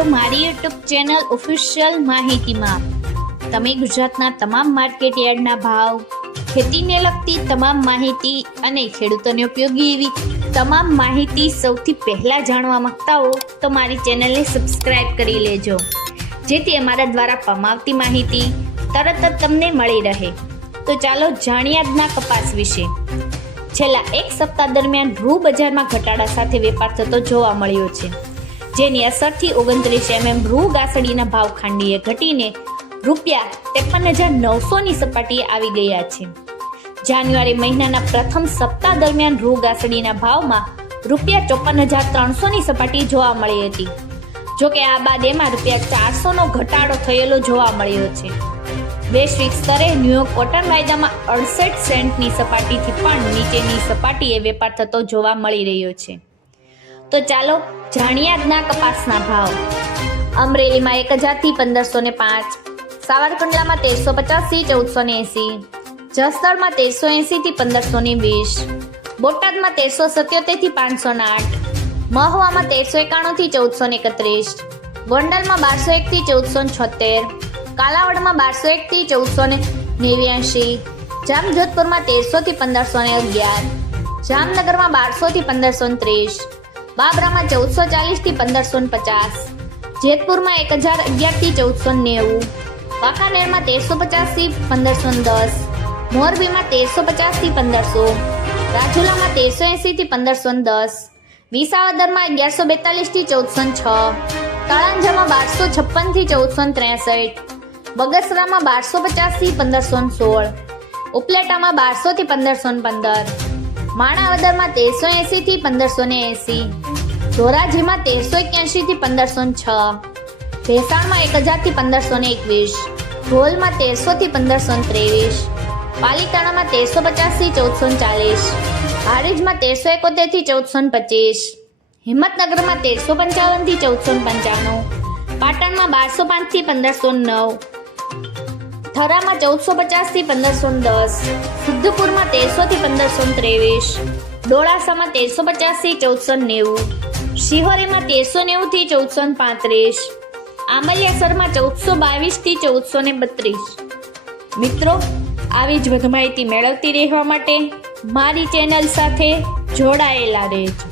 તમારું મારી YouTube channel official માહિતીમાં. તમે ગુજરાતના તમામ માર્કેટ યાર્ડના ભાવ, ખેતીને લગતી તમામ માહિતી અને ખેડૂતોને ઉપયોગી એવી તમામ માહિતી સૌથી પહેલાં જાણવા માંગતા હો તો મારી ચેનલને સબસ્ક્રાઇબ કરી લેજો. જેથી અમારા દ્વારા પમાવતી માહિતી તરત જ તમને મળી રહે. તો ચાલો જાણીએ આજના કપાસ વિશે. છેલ્લા એક સપ્તાહ દરમિયાન રૂ બજારમાં ઘટાડા સાથે વેપાર થતો જોવા મળ્યો છે. જેની અસરથી ઓગણત્રીસ એમએમ રૂ ગાસડીના ભાવ ખાંડીએ ઘટીને રૂપિયા ત્રેપન હજાર નવસોની સપાટીએ આવી ગયા છે. જાન્યુઆરી મહિનાના પ્રથમ સપ્તાહ દરમિયાન રૂ ગાસડીના ભાવમાં રૂપિયા ચોપન હજાર ત્રણસોની સપાટી જોવા મળી હતી. જોકે આ બાદ એમાં રૂપિયા ચારસોનો ઘટાડો થયેલો જોવા મળ્યો છે. વૈશ્વિક સ્તરે ન્યુયોર્ક કોટન વાયદામાં અડસઠ સેન્ટની સપાટીથી પણ નીચેની સપાટીએ વેપાર થતો જોવા મળી રહ્યો છે. તો ચાલો જાણીએ આજના કપાસના ભાવ. અમરેલીમાં એક હજારથી પંદરસો ને પાંચ, સાવરકુંડલામાં તેરસો પચાસથી ચૌદસો ને એંસી, જસદણમાં તેરસો એંસીથી પંદરસો ને વીસ, બોટાદમાં તેરસો સત્યોતેરથી પાંચસો ને આઠ, મહુવામાં તેરસો એકાણુંથી ચૌદસો ને એકત્રીસ, ગોંડલમાં બારસો એકથી ચૌદસો ને છોતેર, કાલાવડમાં બારસો એકથી ચૌદસો ને નેવ્યાશી, જામજોધપુરમાં તેરસોથી પંદરસો ને અગિયાર, જામનગરમાં બારસોથી પંદરસો ને ત્રીસ બાબરામાં ચૌદસો ચાલીસથી પંદરસો પચાસ. જેતપુરમાં એક હજાર અગિયારથી ચૌદસો નેવું. વાંકાનેરમાં તેરસો પચાસથી પંદરસો દસ. મોરબીમાં તેરસો પચાસથી પંદરસો. રાજુલામાં તેરસો એંસીથી પંદરસો દસ. વિસાવદરમાં અગિયારસો બેતાલીસથી ચૌદસો છ. તળાંજામાં બારસો છપ્પનથી ચૌદસો ત્રેસઠ. બગસરામાં બારસો પચાસથી પંદરસો સોળ. ઉપલેટામાં બારસોથી પંદરસો પંદર. માણાવદરમાં તેરસો એંસીથી પંદરસો એંસી ધોરાજીમાં તેરસો એક્યાસીથી પંદરસો છ. ભેસાણમાં એક હજારથી પંદરસો ને એકવીસ. ઢોલમાં તેરસોથી પંદરસો ત્રેવીસ. પાલીતાણામાં તેરસો પચાસથી ચૌદસો ચાલીસ. હારીજમાં તેરસો એકોતેરથી ચૌદસો પચીસ. હિંમતનગરમાં તેરસો પંચાવનથી ચૌદસો પંચાણું. પાટણમાં બારસો પાંચથી પંદરસો નવ. થરામાં ચૌદસો પચાસથી પંદરસો દસ. સિદ્ધપુરમાં તેરસોથી પંદરસો ત્રેવીસ. ડોળાસામાં તેરસો પચાસથી ચૌદસો નેવું. શિહોરીમાં તેરસો નેવુંથી ચૌદસો ને પાંત્રીસ. આંબલિયાસરમાં ચૌદસો બાવીસથી ચૌદસો ને બત્રીસ. મિત્રો, આવી જ વધુ માહિતી મેળવતી રહેવા માટે મારી ચેનલ સાથે જોડાયેલા રહેજો.